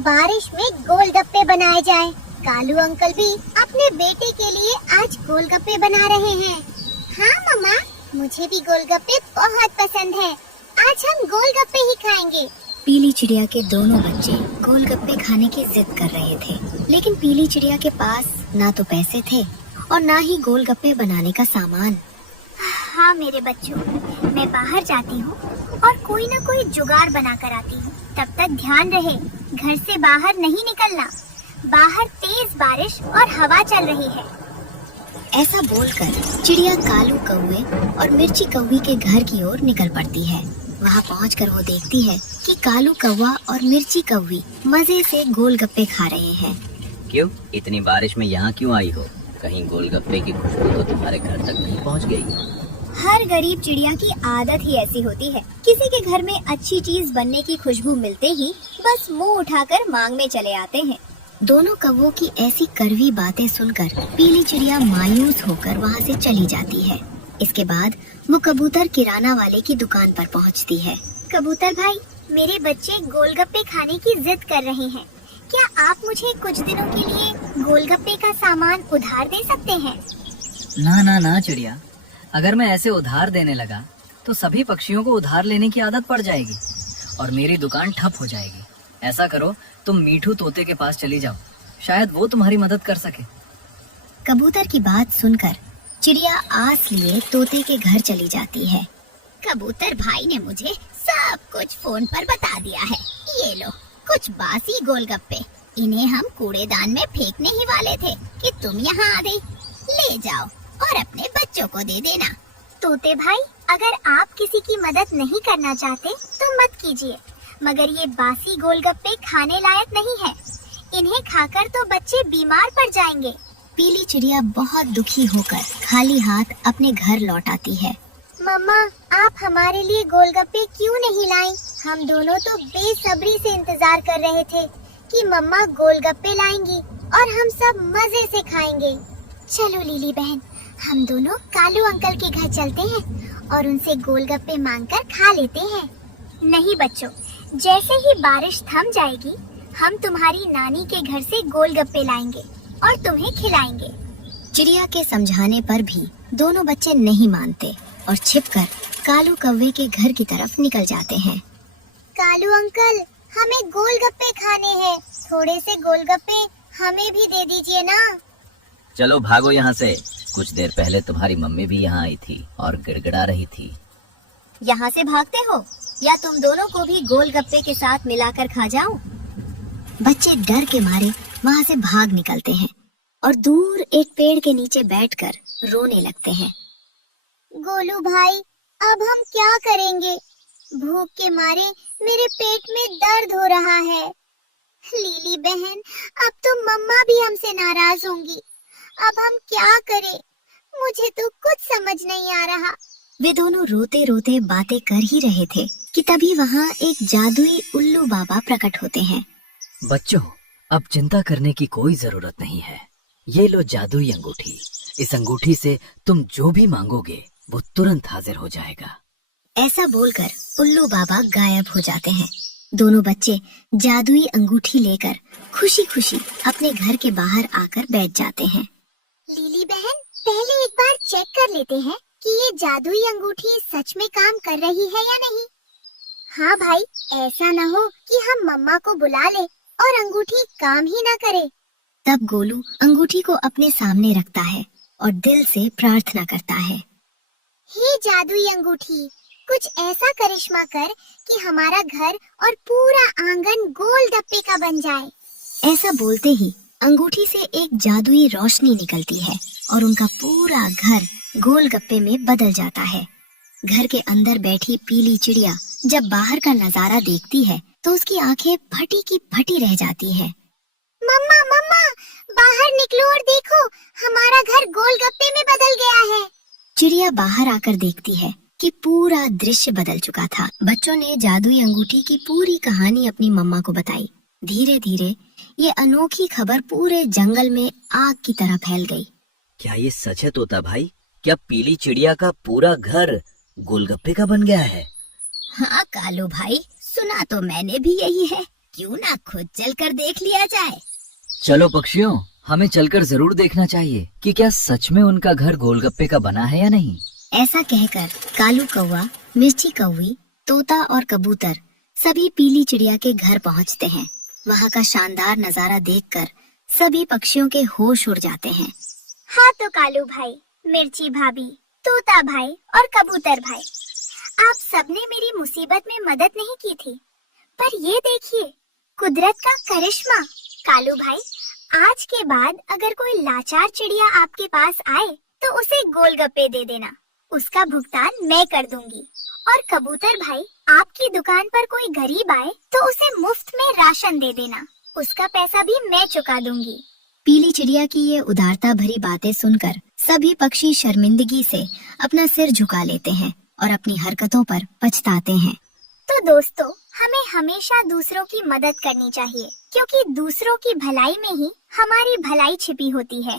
बारिश में गोलगप्पे बनाए जाएं। कालू अंकल भी अपने बेटे के लिए आज गोलगप्पे बना रहे हैं। हाँ मम्मा, मुझे भी गोलगप्पे बहुत पसंद है। आज हम गोलगप्पे ही खाएंगे। पीली चिड़िया के दोनों बच्चे गोलगप्पे खाने की जिद कर रहे थे, लेकिन पीली चिड़िया के पास ना तो पैसे थे और ना ही गोलगप्पे बनाने का सामान। हाँ मेरे बच्चों, मैं बाहर जाती हूँ और कोई ना कोई जुगाड़ बना कर आती हूँ। तब तक ध्यान रहे, घर से बाहर नहीं निकलना। बाहर तेज बारिश और हवा चल रही है। ऐसा बोलकर चिड़िया कालू कौवे और मिर्ची कौवी के घर की ओर निकल पड़ती है। वहाँ पहुँचकर वो देखती है कि कालू कौवा और मिर्ची कौवी मजे से गोलगप्पे खा रहे हैं। क्यों इतनी बारिश में यहाँ क्यों आई हो? कहीं गोलगप्पे की खुशबू तो तुम्हारे घर तक नहीं पहुँच गई? हर गरीब चिड़िया की आदत ही ऐसी होती है। किसी के घर में अच्छी चीज बनने की खुशबू मिलते ही बस मुंह उठाकर मांगने चले आते हैं। दोनों कौवों की ऐसी कड़वी बातें सुनकर पीली चिड़िया मायूस होकर वहाँ से चली जाती है। इसके बाद वो कबूतर किराना वाले की दुकान पर पहुँचती है। कबूतर भाई, मेरे बच्चे गोलगप्पे खाने की जिद कर रहे हैं। क्या आप मुझे कुछ दिनों के लिए गोलगप्पे का सामान उधार दे सकते हैं? ना ना ना चिड़िया, अगर मैं ऐसे उधार देने लगा तो सभी पक्षियों को उधार लेने की आदत पड़ जाएगी और मेरी दुकान ठप हो जाएगी। ऐसा करो, तुम मीठू तोते के पास चली जाओ, शायद वो तुम्हारी मदद कर सके। कबूतर की बात सुनकर चिड़िया आस लिए तोते के घर चली जाती है। कबूतर भाई ने मुझे सब कुछ फोन पर बता दिया है। ये लो कुछ बासी गोलगप्पे, इन्हें हम कूड़ेदान में फेंकने ही वाले थे कि तुम यहाँ आ गई। ले जाओ और अपने बच्चों को दे देना। तोते भाई, अगर आप किसी की मदद नहीं करना चाहते तो मत कीजिए, मगर ये बासी गोलगप्पे खाने लायक नहीं है। इन्हें खाकर तो बच्चे बीमार पड़ जाएंगे। पीली चिड़िया बहुत दुखी होकर खाली हाथ अपने घर लौट आती है। मम्मा, आप हमारे लिए गोलगप्पे क्यों नहीं लाई? हम दोनों तो बेसब्री से इंतजार कर रहे थे कि मम्मा गोलगप्पे लाएंगी और हम सब मजे से खाएंगे। चलो लीली बहन, हम दोनों कालू अंकल के घर चलते हैं और उनसे गोलगप्पे मांगकर खा लेते हैं। नहीं बच्चों, जैसे ही बारिश थम जाएगी, हम तुम्हारी नानी के घर से गोलगप्पे लाएंगे और तुम्हें खिलाएंगे। चिड़िया के समझाने पर भी दोनों बच्चे नहीं मानते और छिपकर कालू कौवे के घर की तरफ निकल जाते हैं। कालू अंकल, हमें गोलगप्पे खाने हैं। थोड़े से गोलगप्पे हमें भी दे दीजिए ना। चलो भागो यहाँ से। कुछ देर पहले तुम्हारी मम्मी भी यहाँ आई थी और गिड़गिड़ा रही थी। यहाँ से भागते हो या तुम दोनों को भी गोलगप्पे के साथ मिलाकर खा जाऊं? बच्चे डर के मारे वहाँ से भाग निकलते हैं और दूर एक पेड़ के नीचे बैठकर रोने लगते हैं। गोलू भाई, अब हम क्या करेंगे? भूख के मारे मेरे पेट में दर्द हो रहा है। लीली बहन, अब तो मम्मा भी हमसे नाराज होंगी। अब हम क्या करें? मुझे तो कुछ समझ नहीं आ रहा। वे दोनों रोते रोते बातें कर ही रहे थे कि तभी वहाँ एक जादुई उल्लू बाबा प्रकट होते हैं। बच्चों, अब चिंता करने की कोई जरूरत नहीं है। ये लो जादुई अंगूठी। इस अंगूठी से तुम जो भी मांगोगे वो तुरंत हाजिर हो जाएगा। ऐसा बोलकर उल्लू बाबा गायब हो जाते हैं। दोनों बच्चे जादुई अंगूठी लेकर खुशी खुशी अपने घर के बाहर आकर बैठ जाते हैं। लीली बहन, पहले एक बार चेक कर लेते हैं कि ये जादुई अंगूठी सच में काम कर रही है या नहीं। हाँ भाई, ऐसा न हो कि हम मम्मा को बुला ले और अंगूठी काम ही न करे। तब गोलू अंगूठी को अपने सामने रखता है और दिल से प्रार्थना करता है। हे जादुई अंगूठी, कुछ ऐसा करिश्मा कर कि हमारा घर और पूरा आंगन गोलगप्पे का बन जाए। ऐसा बोलते ही अंगूठी से एक जादुई रोशनी निकलती है और उनका पूरा घर गोलगप्पे में बदल जाता है। घर के अंदर बैठी पीली चिड़िया जब बाहर का नजारा देखती है तो उसकी आंखें फटी की फटी रह जाती है। मम्मा मम्मा, बाहर निकलो और देखो, हमारा घर गोलगप्पे में बदल गया है। चिड़िया बाहर आकर देखती है कि पूरा दृश्य बदल चुका था। बच्चों ने जादुई अंगूठी की पूरी कहानी अपनी मम्मा को बताई। धीरे धीरे ये अनोखी खबर पूरे जंगल में आग की तरह फैल गई। क्या ये सच है तोता भाई? क्या पीली चिड़िया का पूरा घर गोलगप्पे का बन गया है? हाँ कालू भाई, सुना तो मैंने भी यही है। क्यों ना खुद चलकर देख लिया जाए। चलो पक्षियों, हमें चलकर जरूर देखना चाहिए कि क्या सच में उनका घर गोलगप्पे का बना है या नहीं। ऐसा कहकर कालू कौवा, मिर्ची कौवी, तोता और कबूतर सभी पीली चिड़िया के घर पहुंचते हैं। वहाँ का शानदार नजारा देखकर सभी पक्षियों के होश उड़ जाते हैं। हाँ तो कालू भाई, मिर्ची भाभी, तोता भाई और कबूतर भाई, आप सबने मेरी मुसीबत में मदद नहीं की थी, पर ये देखिए कुदरत का करिश्मा। कालू भाई, आज के बाद अगर कोई लाचार चिड़िया आपके पास आए तो उसे गोलगप्पे दे देना, उसका भुगतान मैं कर दूंगी। और कबूतर भाई, आपकी दुकान पर कोई गरीब आए तो उसे मुफ्त में राशन दे देना, उसका पैसा भी मैं चुका दूंगी। पीली चिड़िया की ये उदारता भरी बातें सुनकर सभी पक्षी शर्मिंदगी से अपना सिर झुका लेते हैं और अपनी हरकतों पर पछताते हैं। तो दोस्तों, हमें हमेशा दूसरों की मदद करनी चाहिए, क्योंकि दूसरों की भलाई में ही हमारी भलाई छिपी होती है।